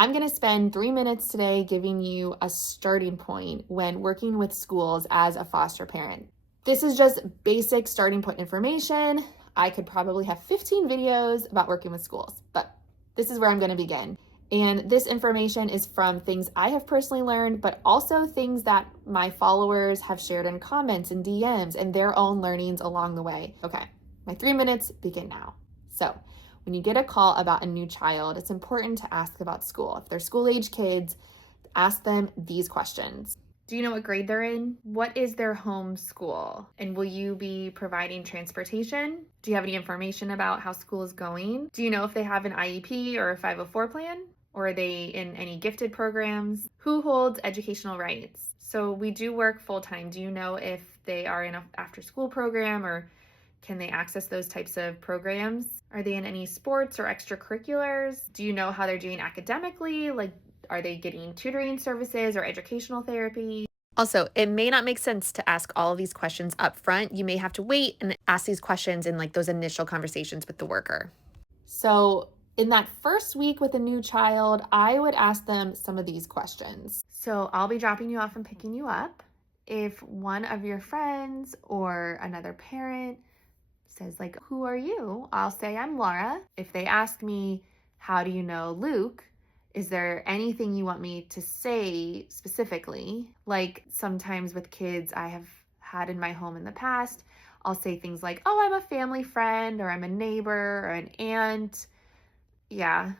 I'm going to spend 3 minutes today giving you a starting point when working with schools as a foster parent. This is just basic starting point information. I could probably have 15 videos about working with schools, but this is where I'm going to begin. And this information is from things I have personally learned, but also things that my followers have shared in comments and DMs and their own learnings along the way. Okay, my 3 minutes begin now. So when you get a call about a new child, it's important to ask about school. If they're school-age kids, ask them these questions. Do you know what grade they're in? What is their home school? And will you be providing transportation? Do you have any information about how school is going? Do you know if they have an IEP or a 504 plan? Or are they in any gifted programs? Who holds educational rights? So we do work full-time. Do you know if they are in an after-school program, or can they access those types of programs? Are they in any sports or extracurriculars? Do you know how they're doing academically? Like, are they getting tutoring services or educational therapy? Also, it may not make sense to ask all of these questions up front. You may have to wait and ask these questions in like those initial conversations with the worker. So in that first week with a new child, I would ask them some of these questions. So I'll be dropping you off and picking you up. If one of your friends or another parent says like, who are you? I'll say I'm Laura. If they ask me, how do you know Luke? Is there anything you want me to say specifically? Like sometimes with kids I have had in my home in the past, I'll say things like, oh, I'm a family friend, or I'm a neighbor, or an aunt. Yeah,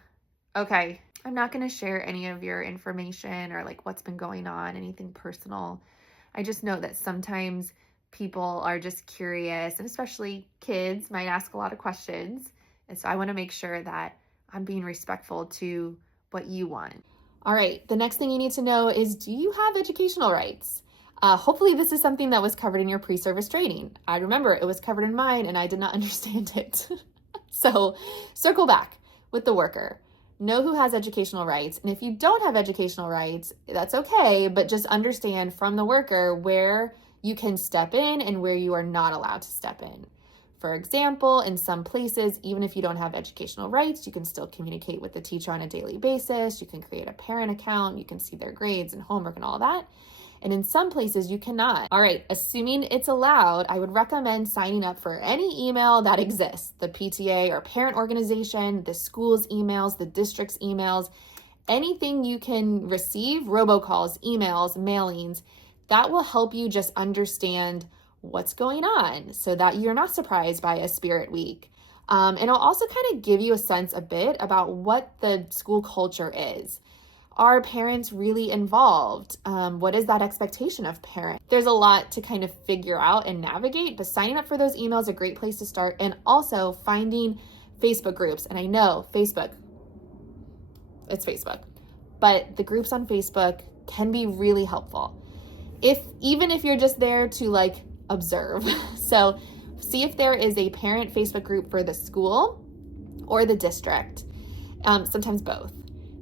okay. I'm not going to share any of your information or like what's been going on, anything personal. I just know that sometimes people are just curious, and especially kids might ask a lot of questions. And so I want to make sure that I'm being respectful to what you want. All right, the next thing you need to know is, do you have educational rights? Hopefully this is something that was covered in your pre-service training. I remember it was covered in mine and I did not understand it. So circle back with the worker. Know who has educational rights. And if you don't have educational rights, that's okay, but just understand from the worker where you can step in and where you are not allowed to step in. For example, in some places, even if you don't have educational rights, you can still communicate with the teacher on a daily basis. You can create a parent account. You can see their grades and homework and all that. And in some places you cannot. All right, assuming it's allowed, I would recommend signing up for any email that exists, the PTA or parent organization, the school's emails, the district's emails, anything you can receive, robocalls, emails, mailings, that will help you just understand what's going on so that you're not surprised by a spirit week. And it'll also kind of give you a sense a bit about what the school culture is. Are parents really involved? What is that expectation of parents? There's a lot to kind of figure out and navigate, but signing up for those emails is a great place to start. And also finding Facebook groups. And I know Facebook, it's Facebook, but the groups on Facebook can be really helpful. Even if you're just there to like observe. So see if there is a parent Facebook group for the school or the district, sometimes both.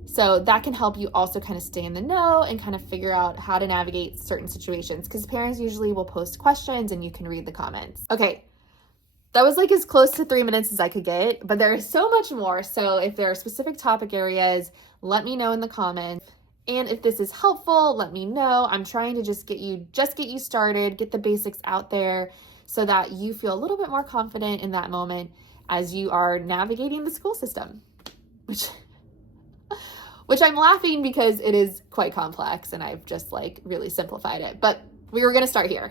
So that can help you also kind of stay in the know and kind of figure out how to navigate certain situations, because parents usually will post questions and you can read the comments. Okay, that was like as close to 3 minutes as I could get, but there is so much more. So if there are specific topic areas, let me know in the comments. And if this is helpful, let me know. I'm trying to just get you started, get the basics out there so that you feel a little bit more confident in that moment as you are navigating the school system, which I'm laughing because it is quite complex and I've just like really simplified it, but we were going to start here.